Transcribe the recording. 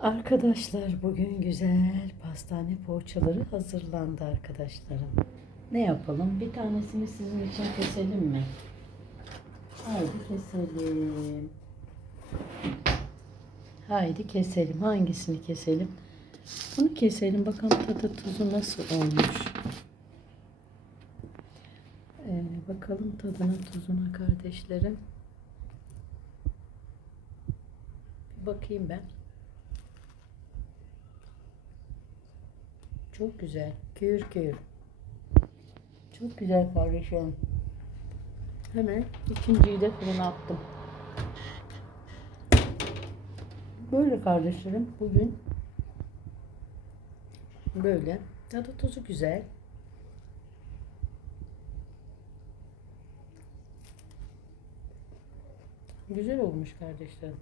Arkadaşlar bugün güzel pastane poğaçaları hazırlandı arkadaşlarım. Ne yapalım? Bir tanesini sizin için keselim mi? Haydi keselim. Haydi keselim. Hangisini keselim? Bunu keselim. Bakalım tadı tuzu nasıl olmuş. Ee, bakalım tadına tuzuna kardeşlerim. Bir bakayım ben. Çok güzel. Kür kür. Çok güzel kardeşim. Hemen ikinciyi de fırına attım. Böyle kardeşlerim bugün böyle. Tadı tuzu güzel. Güzel olmuş kardeşlerim.